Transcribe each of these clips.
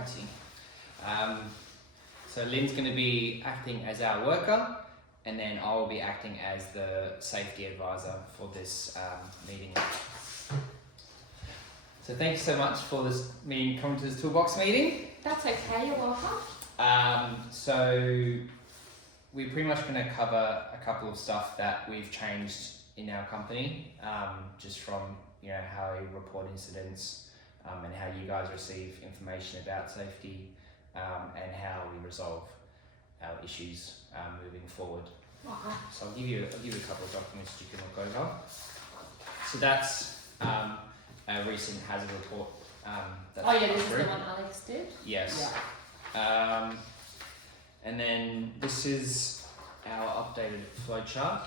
Alrighty. So Lynn's going to be acting as our worker, and then I will be acting as the safety advisor for this meeting. So thank you so much for this meeting, coming to this Toolbox meeting. That's okay, you're welcome. So we're pretty much going to cover a couple of stuff that we've changed in our company, just from how we report incidents, and how you guys receive information about safety, and how we resolve our issues moving forward. Okay. So I'll give you a couple of documents you can look over. So that's a recent hazard report. That's This is the one Alex did? Yes. Yeah. And then this is our updated flowchart,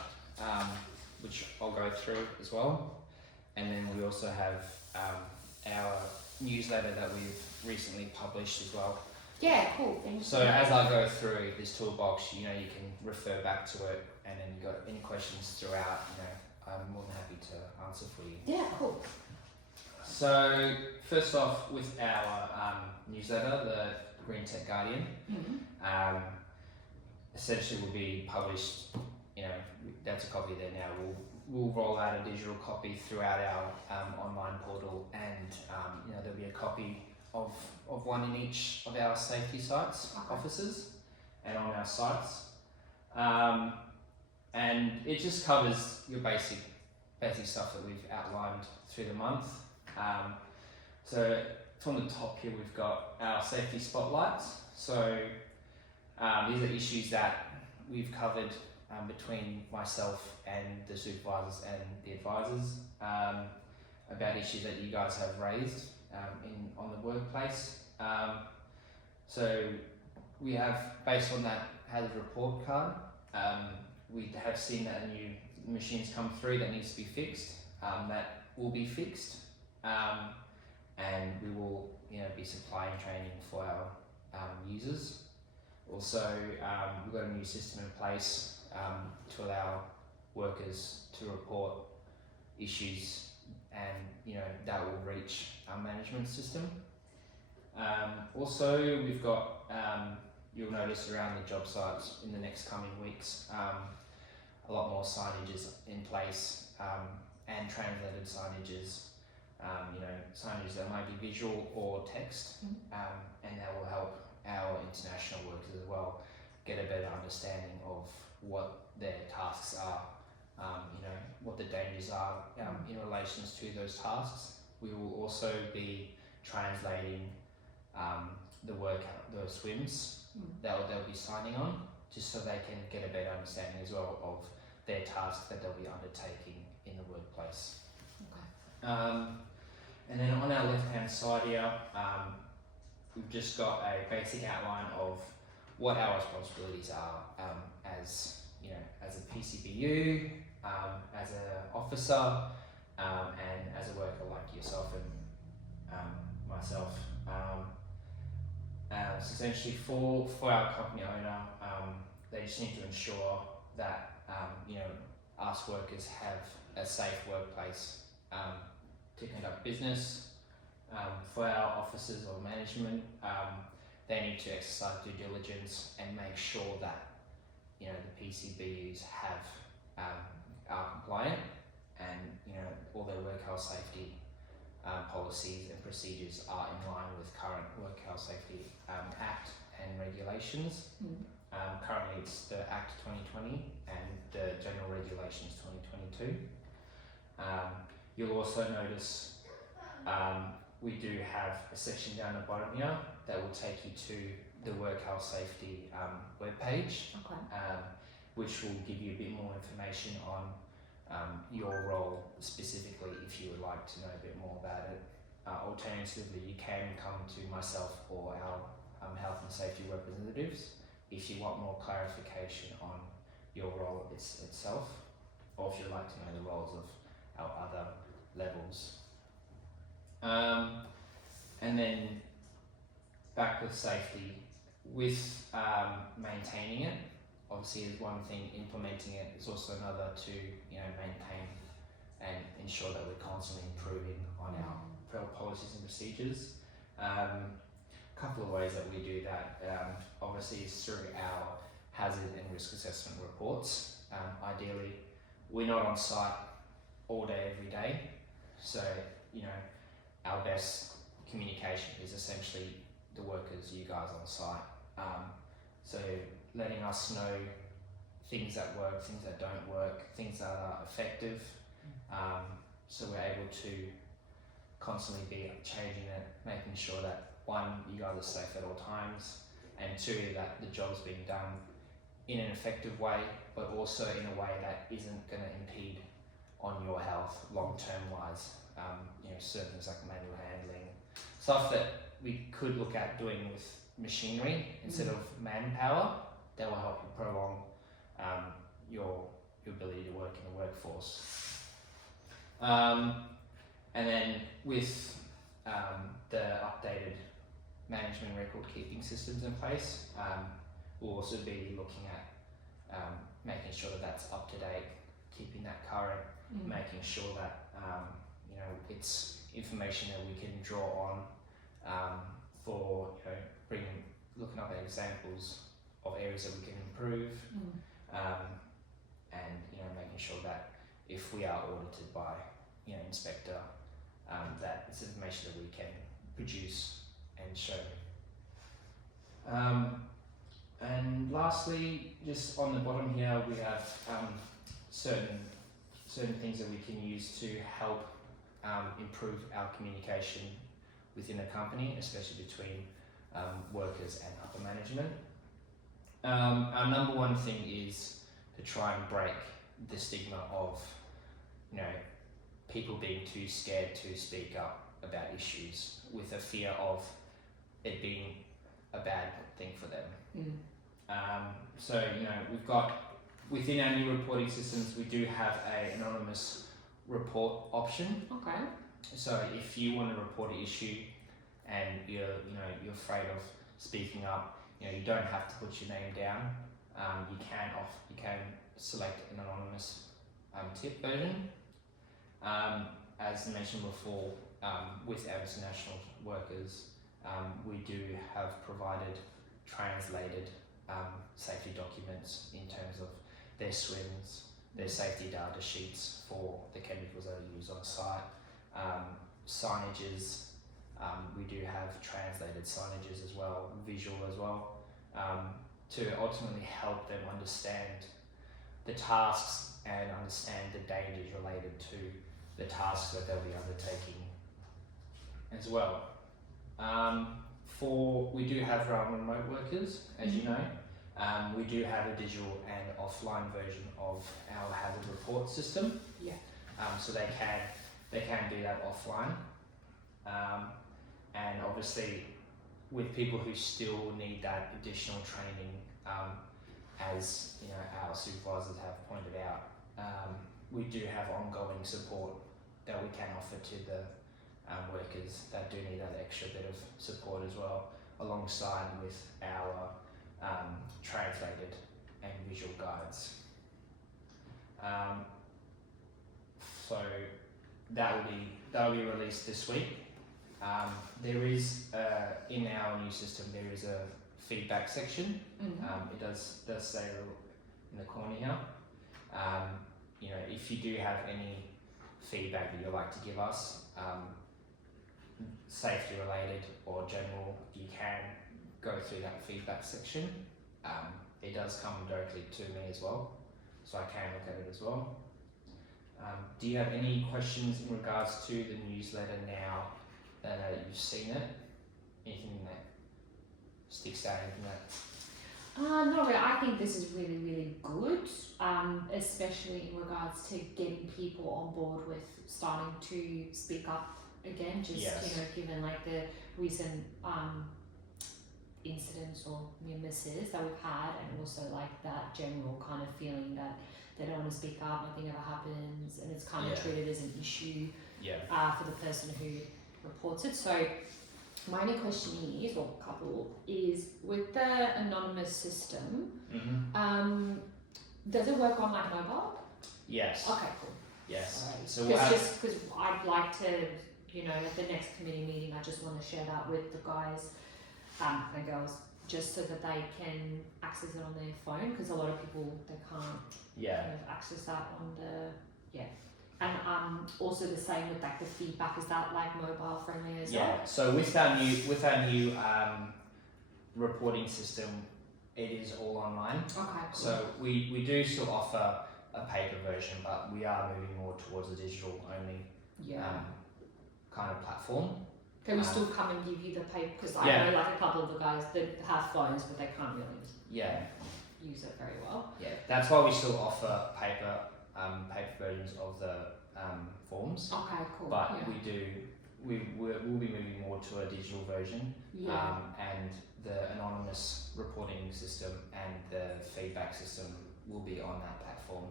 which I'll go through as well. And then we also have our newsletter that we've recently published as well. Yeah, cool. Thank you. So as I go through this toolbox, you can refer back to it, and then you got any questions throughout, I'm more than happy to answer for you. Yeah, cool. So first off, with our newsletter, the Green Tech Guardian, essentially will be published. That's a copy there now. We'll roll out a digital copy throughout our online portal, and there'll be a copy of one in each of our safety sites, offices, and on our sites. And it just covers your basic stuff that we've outlined through the month. So from the top here, we've got our safety spotlights. So these are issues that we've covered between myself and the supervisors and the advisors, about issues that you guys have raised on the workplace. So we have, based on that hazard report card, we have seen that a new machine's come through that needs to be fixed. That will be fixed, and we will be supplying training for our users. Also, we've got a new system in place to allow workers to report issues, and that will reach our management system. Also, we've got, you'll notice around the job sites in the next coming weeks, a lot more signages in place, and translated signages, signages that might be visual or text, and that will help our international workers as well get a better understanding of what their tasks are, what the dangers are in relation to those tasks. We will also be translating the swims that they'll be signing on, just so they can get a better understanding as well of their tasks that they'll be undertaking in the workplace. Okay. And then on our left-hand side here, we've just got a basic outline of what our responsibilities are as a PCBU, as an officer, and as a worker like yourself and myself. So essentially, for our company owner, they just need to ensure that us workers have a safe workplace to conduct business. For our officers or management, they need to exercise due diligence and make sure that the PCBUs are compliant, and all their work health safety policies and procedures are in line with current Work Health Safety Act and regulations. Currently it's the Act 2020 and the General Regulations 2022. You'll also notice we do have a section down the bottom here that will take you to the Work Health Safety webpage, which will give you a bit more information on your role specifically if you would like to know a bit more about it. Alternatively, you can come to myself or our health and safety representatives if you want more clarification on your role itself, or if you'd like to know the roles of our other levels. And then back with safety, with maintaining it, obviously is one thing, implementing it is also another to maintain and ensure that we're constantly improving on our policies and procedures. couple of ways that we do that. Obviously, is through our hazard and risk assessment reports. Ideally, we're not on site all day, every day. So, our best communication is essentially the workers, you guys on site. So letting us know things that work, things that don't work, things that are effective. So we're able to constantly be changing it, making sure that one, you guys are safe at all times, and two, that the job's being done in an effective way, but also in a way that isn't going to impede on your health long-term wise. Certain things like manual handling, stuff that we could look at doing with machinery instead of manpower, that will help you prolong your ability to work in the workforce. And then with the updated management record keeping systems in place, we'll also be looking at making sure that that's up to date, keeping that current, making sure that it's information that we can draw on for looking up at examples of areas that we can improve, and making sure that if we are audited by inspector, that it's information that we can produce and show. And lastly, just on the bottom here, we have certain things that we can use to help improve our communication within a company, especially between workers and upper management. Our number one thing is to try and break the stigma of people being too scared to speak up about issues with a fear of it being a bad thing for them. So we've got within our new reporting systems, we do have an anonymous report option. Okay. So if you want to report an issue and you're afraid of speaking up, you don't have to put your name down. You can select an anonymous tip version. As mentioned before, with our international workers, we do have provided translated safety documents in terms of their swims, their safety data sheets for the chemicals that are used on site, signages. We do have translated signages as well, visual as well, to ultimately help them understand the tasks and understand the dangers related to the tasks that they'll be undertaking as well. We do have our remote workers, as you know. We do have a digital and offline version of our hazard report system. Yeah. So they can do that offline. And obviously, with people who still need that additional training, as our supervisors have pointed out, we do have ongoing support that we can offer to the workers that do need that extra bit of support as well, alongside with our translated and visual guides. So that will be released this week. There is in our new system there is a feedback section. It does say in the corner here. If you do have any feedback that you'd like to give us, safety related or general, you can go through that feedback section. It does come directly to me as well, so I can look at it as well. Do you have any questions in regards to the newsletter now that you've seen it? Anything that sticks out? Anything that Not really. I think this is really, really good, especially in regards to getting people on board with starting to speak up again. Just given like the recent incidents or near misses that we've had, and also like that general kind of feeling that they don't want to speak up, nothing ever happens, and it's kind of treated as an issue for the person who reports it. So my only question is, or couple, is with the anonymous system, does it work on like mobile? Yes. Okay, cool. Yes. Right. So we'll have, just because I'd like to, at the next committee meeting, I just want to share that with the guys, and girls, just so that they can access it on their phone, because a lot of people, they can't kind of access that on the, and also the same with like the feedback, is that like mobile friendly as well? Yeah, so with our new reporting system, it is all online. Okay, cool. So we do still offer a paper version, but we are moving more towards a digital only kind of platform. Can we still come and give you the paper? Because I know like a couple of the guys that have phones, but they can't really use it very well. Yeah, that's why we still offer paper versions of the forms. Okay, cool. But we'll be moving more to a digital version. And the anonymous reporting system and the feedback system will be on that platform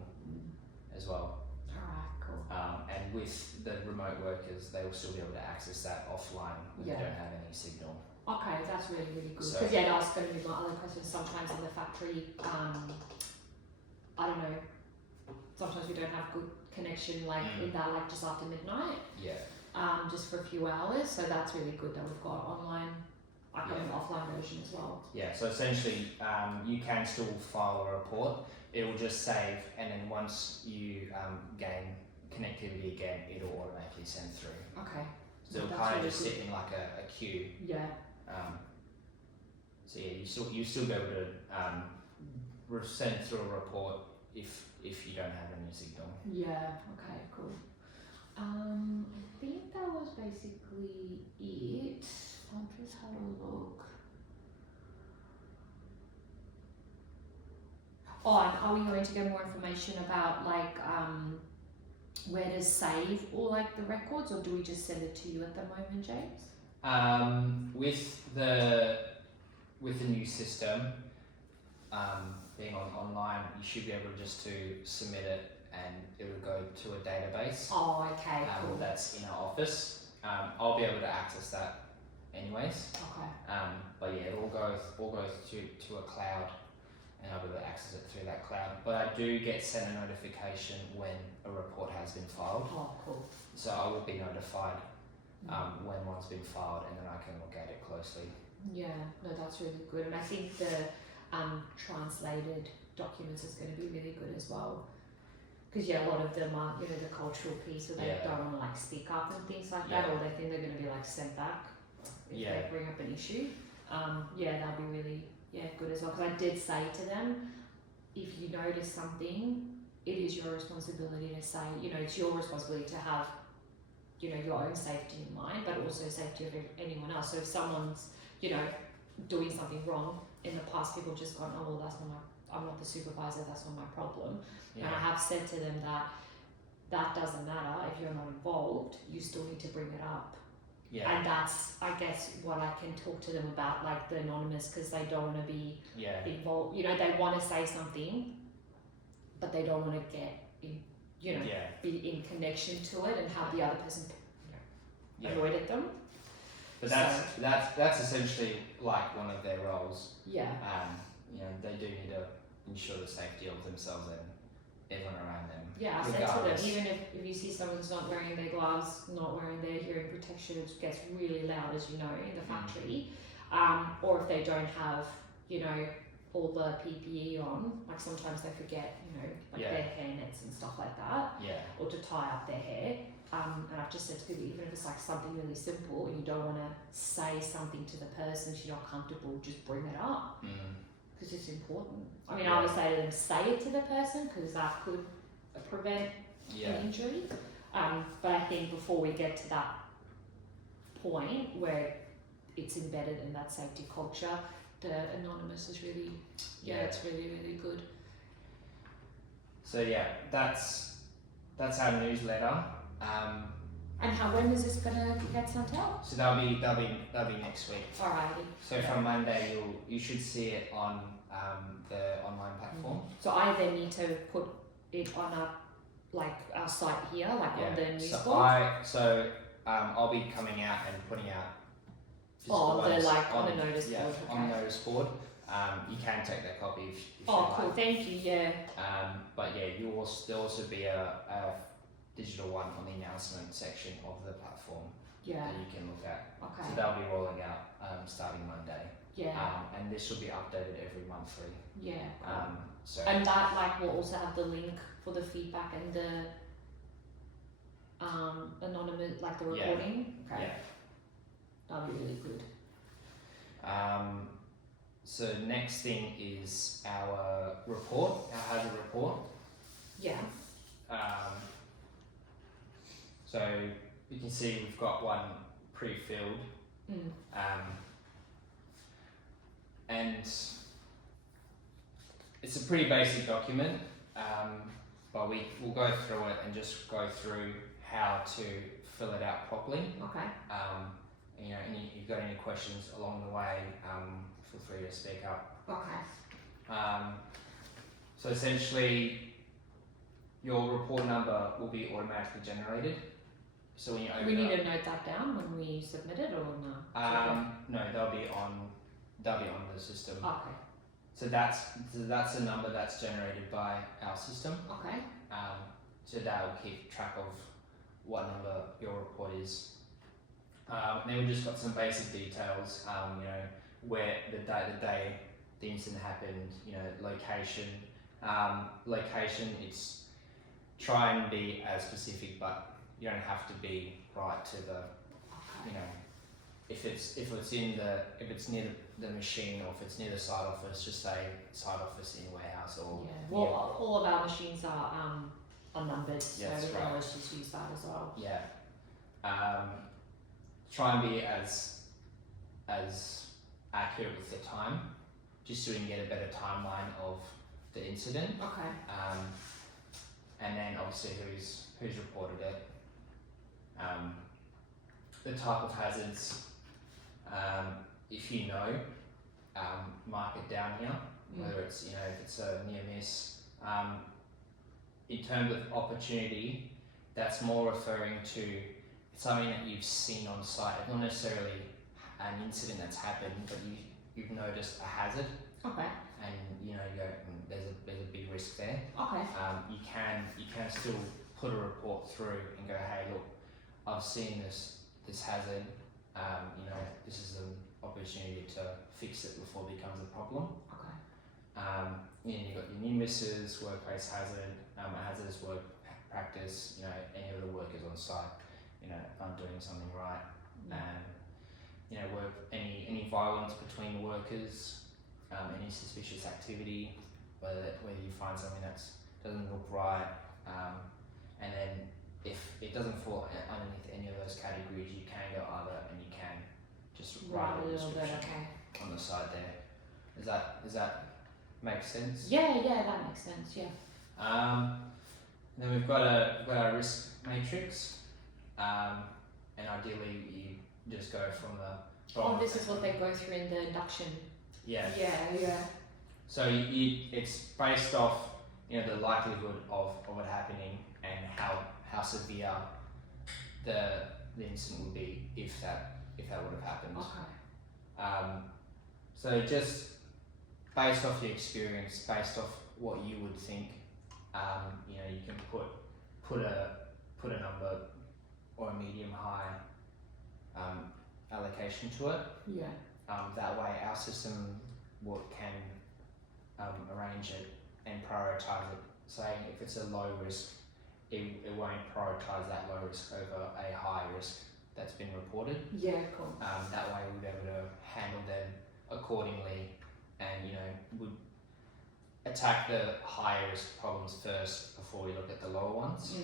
as well. Alright, cool. And with the remote workers, they will still be able to access that offline when they don't have any signal. Okay, that's really, really good. So, Because that's going to be my other question. Sometimes in the factory, I don't know, sometimes we don't have good connection in that, like just after midnight. Just for a few hours. So that's really good that we've got online, an offline version as well. Yeah, so essentially you can still file a report. It will just save, and then once you gain connectivity again, it'll automatically send through. Okay. So it'll kind of just sit in like a queue. Yeah. So you still be able to send through a report if you don't have any signal. Yeah. Okay. Cool. I think that was basically it. I'll just have a look. Oh, and are we going to get more information about where to save all like the records, or do we just send it to you at the moment, James? With the new system being online, you should be able just to submit it and it will go to a database. Oh, okay, cool. That's in our office. I'll be able to access that anyways. Okay. But it all goes to a cloud, and I'll be able to access it through that cloud. But I do get sent a notification when a report has been filed. Oh, cool. So I will be notified when one's been filed, and then I can look at it closely. Yeah, no, that's really good. And I think the translated documents is going to be really good as well. Because a lot of them are, the cultural piece, where they don't want to speak up and things like that, or they think they're going to be sent back if they bring up an issue. That'll be really good as well. Because I did say to them, if you notice something, it is your responsibility to say, it's your responsibility to have, your own safety in mind, but also safety of anyone else. So if someone's, doing something wrong, in the past people just gone, oh, well, that's not I'm not the supervisor, that's not my problem. And I have said to them that doesn't matter if you're not involved, you still need to bring it up. And that's, I guess, what I can talk to them about, the anonymous, because they don't want to be involved. They want to say something, but they don't want to get in, be in connection to it and have the other person annoyed at them. But that's essentially one of their roles. They do need to ensure the safety of themselves and everyone around them. I said to them, even if you see someone's not wearing their gloves, not wearing their hearing protection, it gets really loud, as in the factory, or if they don't have, all the PPE on, sometimes they forget, their hair nets and stuff like that, or to tie up their hair. And I've just said to people, even if it's something really simple and you don't want to say something to the person, if you're not comfortable, just bring it up. Because it's important. I mean, I always say to them, say it to the person, because that could prevent an injury. But I think before we get to that point where it's embedded in that safety culture, the anonymous is really, it's really, really good. So that's our newsletter. And when is this gonna get sent out? So that'll be next week. Alrighty. So from Monday you should see it on the online platform. So I then need to put it on our site here, on the news board. So I'll be coming out and putting out on the notice board. Okay. On the notice board. You can take that copy if you cool, thank you, but there'll also be a digital one on the announcement section of the platform that you can look at. Okay. So that'll be rolling out starting Monday. Yeah. And this will be updated every monthly. Yeah. Cool. So and that like will also have the link for the feedback and the anonymous, like the recording. Yeah. Okay. That'll be really good. So next thing is our report, our hazard report. Yeah. So you can see we've got one pre-filled. And it's a pretty basic document, but we'll go through it and just go through how to fill it out properly. Okay. You know, if you've got any questions along the way, feel free to speak up. Okay. So essentially, your report number will be automatically generated. So when you open we need to note that down when we submit it, or no? No, they'll be on the system. Okay. So that's a number that's generated by our system. Okay. So that will keep track of what number your report is. And then we just got some basic details. You know, where the day the incident happened. You know, location. Location. It's try and be as specific, but you don't have to be right to the. Okay. You know, if it's near the machine, or if it's near the site office, just say site office in warehouse or. Yeah. Well, all of our machines are numbered, so Yes, we can right. always just use that as well. Yeah. Try and be as accurate with the time, just so we can get a better timeline of the incident. Okay. And then obviously who's reported it. The type of hazards. If you know, mark it down here. Whether it's if it's a near miss. In terms of opportunity, that's more referring to something that you've seen on site. It's not necessarily an incident that's happened, but you've noticed a hazard. Okay. And you go, there's a big risk there. Okay. You can still put a report through and go, hey, look, I've seen this hazard. This is an opportunity to fix it before it becomes a problem. Okay. You've got your near misses, workplace hazard, hazardous work practice. Any of the workers on site, aren't doing something right. Any violence between the workers, any suspicious activity, whether you find something that doesn't look right, and then if it doesn't fall underneath any of those categories, you can go other, and you can just write a description on the side there. Does that make sense? Yeah, that makes sense. Yeah. Then we've got our risk matrix, and ideally you just go from the bottom. This is what they go through in the induction. Yeah. Yeah. So it's based off the likelihood of it happening and how severe the incident would be if that would have happened. Okay. So just based off your experience, based off what you would think, you can put a number or a medium high allocation to it. Yeah. That way our system can arrange it and prioritize it. Saying if it's a low risk, it won't prioritize that low risk over a high risk that's been reported. Yeah, cool. That way we'll be able to handle them accordingly, and would attack the higher risk problems first before we look at the lower ones.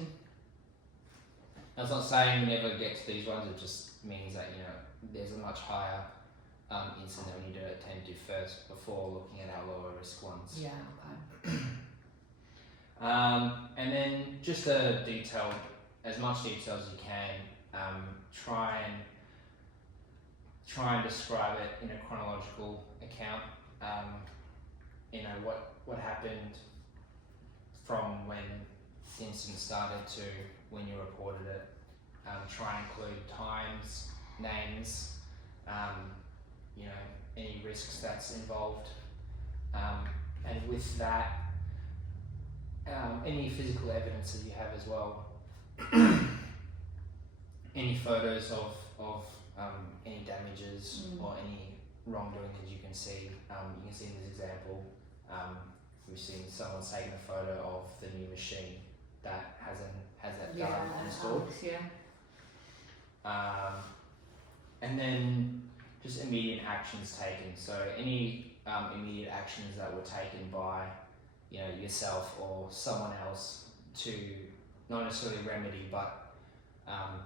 That's not saying we never get to these ones. It just means that there's a much higher incident that we need to attend to first before looking at our lower risk ones. Yeah. Okay. And then just as much detail as you can. Try and describe it in a chronological account. What happened from when the incident started to when you reported it. Try and include times, names, any risks that's involved, and with that, any physical evidence that you have as well. Any photos of any damages or any wrongdoing, as you can see. You can see in this example, we've seen someone's taken a photo of the new machine that has that data installed. And then just immediate actions taken. So any immediate actions that were taken by yourself or someone else to not necessarily remedy, but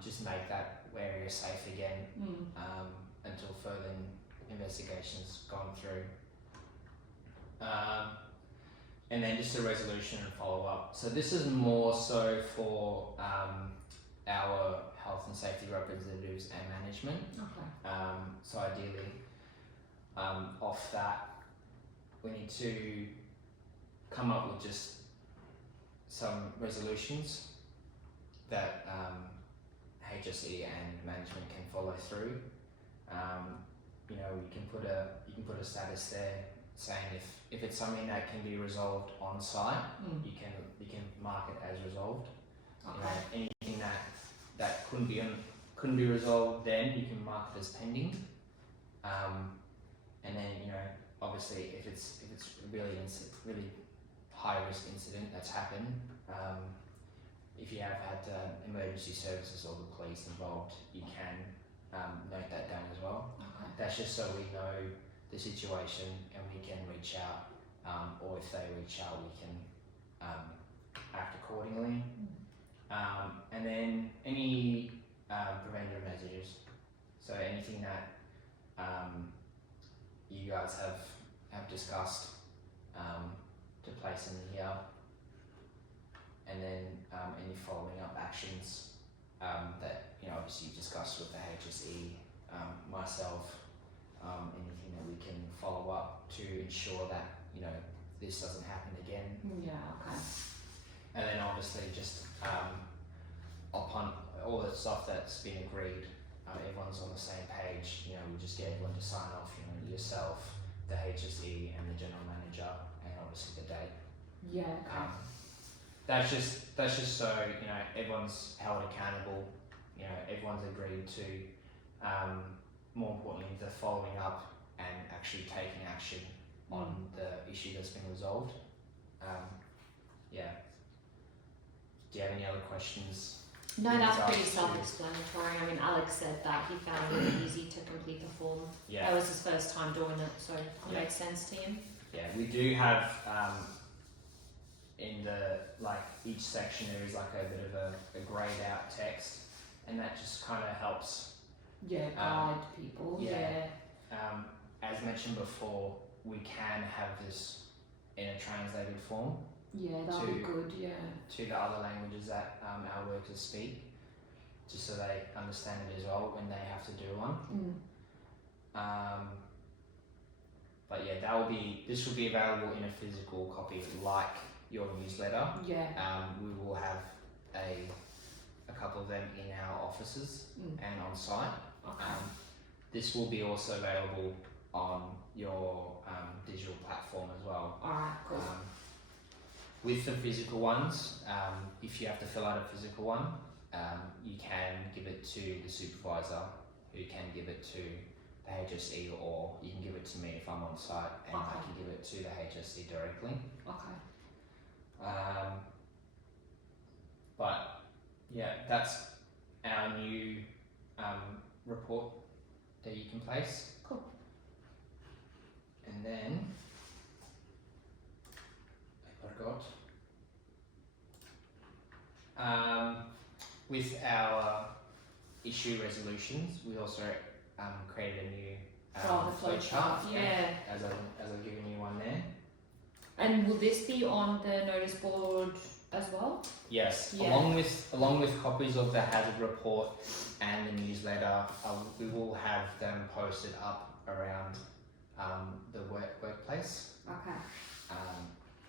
just make that area safe again until further investigations gone through. And then just a resolution and follow up. So this is more so for our health and safety representatives and management. So ideally, off that, we need to come up with just some resolutions that HSE and management can follow through. You can put a status there saying if it's something that can be resolved on site, you can mark it as resolved. Anything that couldn't be resolved, then you can mark it as pending. And then obviously if it's really high risk incident that's happened, if you have had emergency services or the police involved, you can note that down as well. That's just so we know the situation and we can reach out, or if they reach out, we can act accordingly. And then any preventative measures, so anything that you guys have discussed to place in here, and then any following up actions that obviously you discussed with the HSE, myself, anything that we can follow up to ensure that this doesn't happen again. And then obviously just upon all the stuff that's been agreed, everyone's on the same page. We just get everyone to sign off. Yourself, the HSE, and the general manager, and obviously the date. That's just so everyone's held accountable. Everyone's agreed to. More importantly, the following up and actually taking action on the issue that's been resolved. Do you have any other questions? No, that's pretty self-explanatory. I mean, Alex said that he found it really easy to complete the form. That was his first time doing it, so it makes sense to him. We do have in each section there is a bit of a greyed out text, and that just kind of helps guide people. As mentioned before, we can have this in a translated form. That'll be good. To the other languages that our workers speak, just so they understand it as well when they have to do one. But this will be available in a physical copy, like your newsletter. We will have a couple of them in our offices and on site. This will be also available on your digital platform as well. Alright, cool. With the physical ones, if you have to fill out a physical one, you can give it to the supervisor, who can give it to the HSE, or you can give it to me if I'm on site, and I can give it to the HSE directly. But that's our new report that you can place. Cool. And then I forgot. With our issue resolutions, we also created a new flowchart. As I've given you one there. And will this be on the notice board as well? Yes, along with copies of the hazard report and the newsletter, we will have them posted up around the workplace.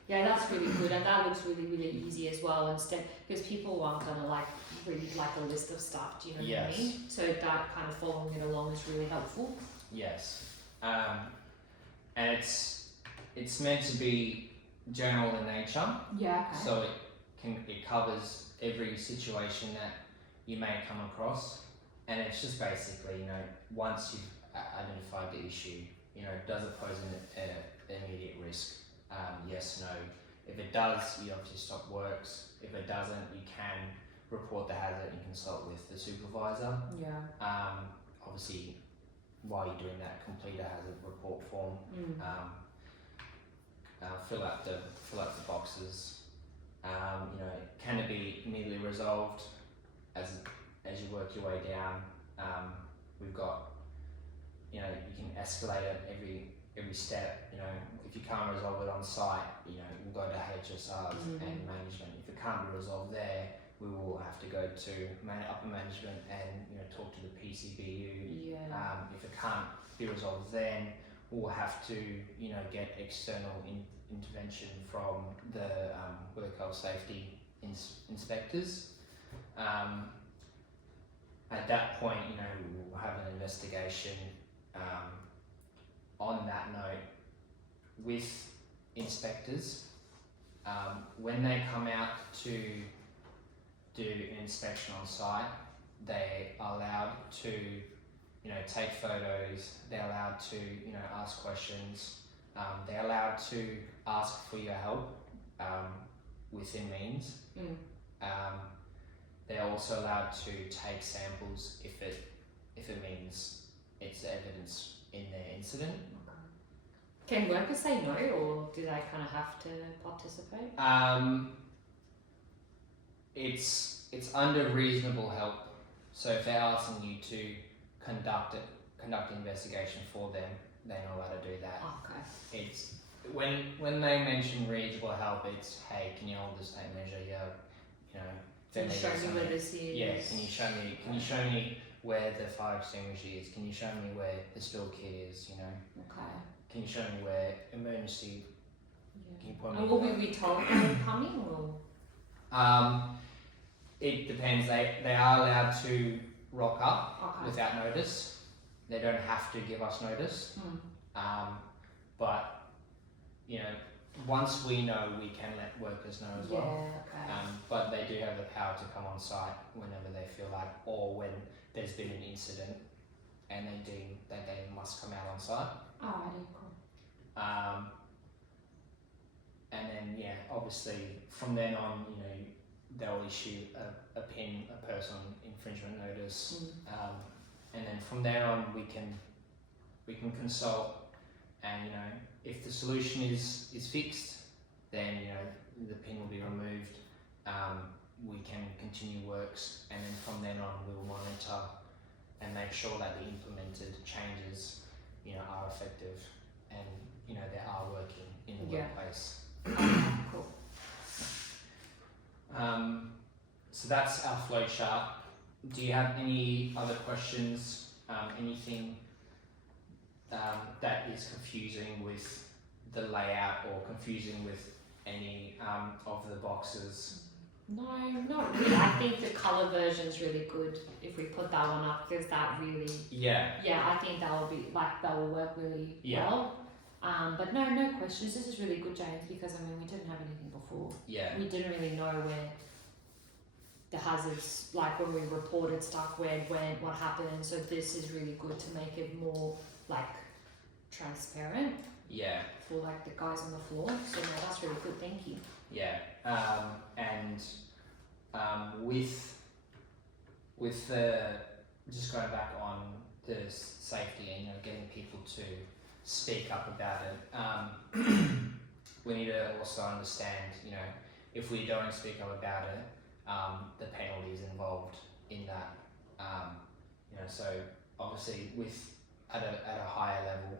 That's really good, and that looks really, really easy as well. Instead, because people aren't gonna read a list of stuff. Do you know what I mean? So that kind of following it along is really helpful. Yes, and it's meant to be general in nature. So it covers every situation that you may come across, and it's just basically once you've identified the issue, does it pose an immediate risk? Yes, no. If it does, you obviously stop works. If it doesn't, you can report the hazard and consult with the supervisor. Yeah. Obviously, while you're doing that, complete a hazard report form. Fill out the boxes. Can it be immediately resolved as you work your way down? We've got, you can escalate it every step. If you can't resolve it on site, we'll go to HSRs and management. If it can't be resolved there, we will have to go to upper management and talk to the PCBU. If it can't be resolved, then we'll have to get external intervention from the work health safety inspectors. At that point, we'll have an investigation on that note with inspectors. When they come out to do an inspection on site, they are allowed to take photos, they're allowed to ask questions, they're allowed to ask for your help within means. They're also allowed to take samples if it means it's evidence in their incident. Can workers say no, or do they kind of have to participate? It's under reasonable help. So if they're asking you to conduct an investigation for them, they're not allowed to do that. Okay. It's when they mention reasonable help, it's, hey, can you hold this tape measure? Yeah, Can you show me where this is? Yeah, can you show me where the fire extinguisher is? Can you show me where the spill kit is? Okay. Can you show me where emergency? Yeah. Can you point me? And will we be told they're coming, or? It depends. They are allowed to rock up without notice. They don't have to give us notice. But once we know, we can let workers know as well. Okay. But they do have the power to come on site whenever they feel like, or when there's been an incident and they deem that they must come out on site. Alrighty, cool. And then obviously from then on, they'll issue a personal infringement notice. And then from there on, we can consult, and if the solution is fixed, then the pin will be removed. We can continue works, and then from then on, we will monitor and make sure that the implemented changes are effective and they are working in the workplace. Cool. So that's our flow chart. Do you have any other questions? Anything that is confusing with the layout or confusing with any of the boxes? No, not really. I think the colour version's really good if we put that one up, because that really... Yeah, I think that will work really well. But no questions. This is really good, James, because we didn't have anything before. We didn't really know where the hazards, like when we reported stuff, where it went, what happened. So this is really good to make it more transparent. For the guys on the floor. So no, that's really good. Thank you. And with the, just going back on the safety and getting people to speak up about it, we need to also understand, if we don't speak up about it, the penalties involved in that. So obviously at a higher level,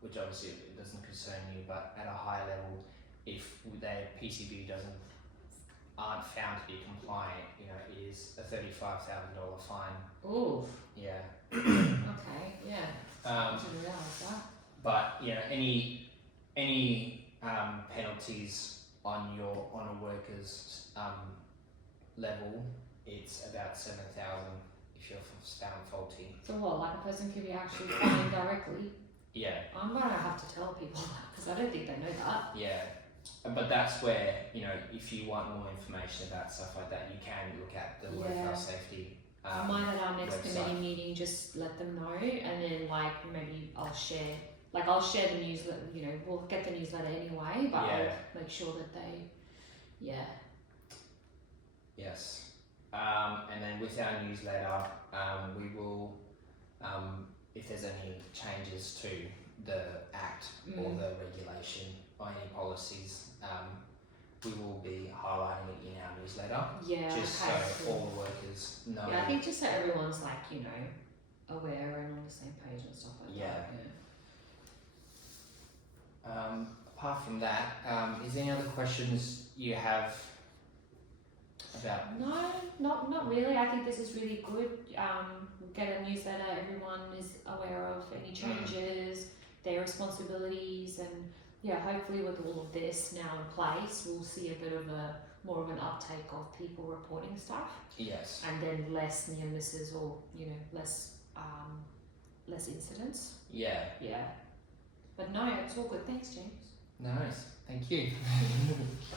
which obviously it doesn't concern you, but at a higher level, if their PCB aren't found to be compliant, it is a $35,000 fine. Ooh. Yeah. Okay. Yeah. I didn't realise that. But any penalties on a worker's level, it's about 7,000 if you're found faulty. So what? A person could be actually fined directly? Yeah. I'm gonna have to tell people that, because I don't think they know that. Yeah. But that's where, if you want more information about stuff like that, you can look at the workplace safety Mine at our next website. committee meeting, just let them know, and then like maybe I'll share the newsletter. You know, we'll get the newsletter anyway, but I'll make sure that they, Yes. And then with our newsletter, we will, if there's any changes to the Act or the regulation or any policies, we will be highlighting it in our newsletter. Yeah. Just so all the workers know. Yeah, I think just so everyone's like, you know, aware and on the same page and stuff like that. Apart from that, is there any other questions you have about? No, not really. I think this is really good. We'll get a newsletter, everyone is aware of any changes, their responsibilities, and hopefully with all of this now in place, we'll see a bit of more of an uptake of people reporting stuff. Yes. And then less near misses or, you know, less incidents. Yeah. Yeah. But no, it's all good. Thanks, James. Nice. Thank you.